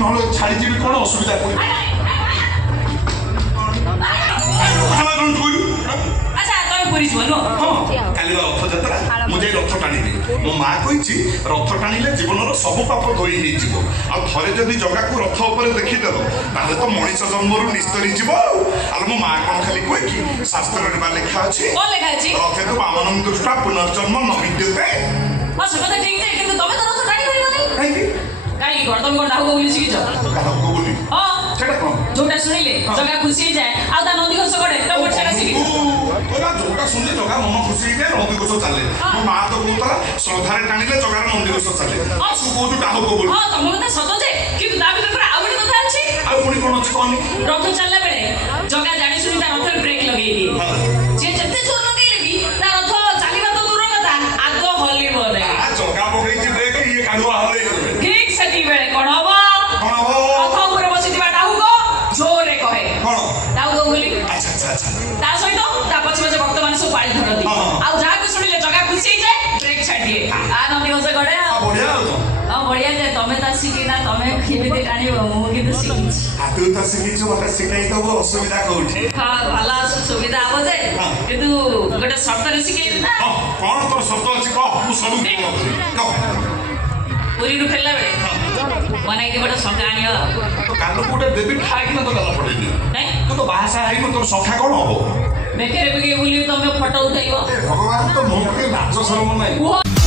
নহলে ছাড়ি যাবি কোন অসুবিধা কই আমার কোন কই আচ্ছা তুমি পুরি যাও নো কালি রথযাত্রা মু যাই রথ টাণিবি মো মা কইছি রথ টাণিলে জীবনর সবু পাপ ধোই হইଯିବ আর থরে যদি জগাকু রথ উপরে দেখিদেব তাহলে তো মଣିষ জন্মরু নিস্তরি যাব আর মো মা কোন খালি কই কি শাস্ত্ରରେ বা লেখা আছে কোন লেখা আছে রথে তো বামনং দুষ্টা পুনর্জন্ম ন বিদ্যুতে সে কথা ঠিক যে কিন্তু তুমি তো রথ টানি পারিবনি কাইকি কাইকি কর তুমি কোন ডাহুক বলি শিখিছ কাহাকু বলি হ্যাঁ সেটা কোন जोटा सुनिले जगह खुशी हो जाए आ ता नदी घोष करे तो मोर छाड़ा सिखी ওরা যোটা শুনলে জগা মন খুশি হয়ে যায় নন্দী ঘোষ চালে ମୋ ମା ତ କହୁଥିଲା ଶ୍ରଦ୍ଧାରେ ଟାଣିଲେ ଜଗାର ନନ୍ଦୀ ଘୋଷ ଚାଲେ ତୁ କହୁଛୁ ଡାହୁକ ବୋଲି हां तुम କଥା सत जे কিন্তু ତା ভিতর ପୁରା ଆଉ ଗୋଟେ କଥା ଅଛି ଆଉ ପୁଣି କ'ଣ ଅଛି କହନି ରଥ ଚାଲିଲା ବେଳେ ଜଗା ଜାଣି ଶୁଣି ତା ରଥରେ ବ୍ରେକ୍ ଲଗେଇ ଦିଏ ଯେ ଯେତେ ଜୋର ଲଗେଇଲେ ବି ତା ରଥ ଚାଲିବା ତ ଦୂର କଥା ଆଗ ହଲିବ ନାହିଁ ଜଗା ପକେଇଛି ବ୍ରେକ୍ ଇଏ କାଢୁଆ ହଲେଇ ଦେବେ ଠିକ ସେଠି ବେଳେ କ'ଣ ହବ କ'ଣ ହବ ରଥ ଉପରେ ବସିଥିବା ଡାହୁକ ଜୋରରେ କହେ କ'ଣ ଡାହୁକ ବୋଲି ଆଚ୍ଛା ଆଚ୍ଛା ଆଚ୍ଛା ତା ସହିତ ତା ପଛେ ପଛେ ଭକ୍ତମାନେ ସବୁ ପାଳି ଧରନ୍ତି ଆଉ ଯାହାକୁ ଶୁଣିଲେ ଜଗା ଖୁସି ହେଇଯାଏ ବ୍ରେକ୍ ଛାଡ଼ି ଦିଏ ଆ ନନ୍ଦୀ ଘୋଷ ଗଡ଼େ ବଢିଆ ଆଉ ହଁ ବଢିଆ ଯେ ତମେ ତା ଶିଖିନା ତମେ କେମିତି ଟାଣିବ ମୁଁ କିନ୍ତୁ ଶିଖିଛି ତୁ ତ ଶିଖିଛୁ ମୋତେ ଶିଖେଇ ଦେବୁ ଅସୁବିଧା କୋଉଠି ହଁ ଭଲ ସୁବିଧା ହବ ଯେ କିନ୍ତୁ ଗୋଟେ ସର୍ତ୍ତରେ ଶିଖେଇବି ନା କ'ଣ ତୋର ସର୍ତ୍ତ ଅଛି କହ ମୁଁ ସବୁ କହ ପୁରୀରୁ ଫେରିଲା ବେଳେ ବନାଇକି ଗୋଟେ ଶଙ୍ଖା ଆଣିବ ତ କାନକୁ ଗୋଟେ ଦେବି ଖାଇକିନା ତ ଗାଲ ପଡେଇନି ନାଇଁ ତୁ ତ ବାହାସା ହେଇନୁ ତୋର ଶଙ୍ଖା କ'ଣ ହବ ବେକେରେ ବେକେ ବୁଲି ତମେ ଫଟୋ ଉଠେଇବ ଭଗବାନ ତ ମୋ ପାଖରେ ଲାଜ ସରମ ନାହିଁ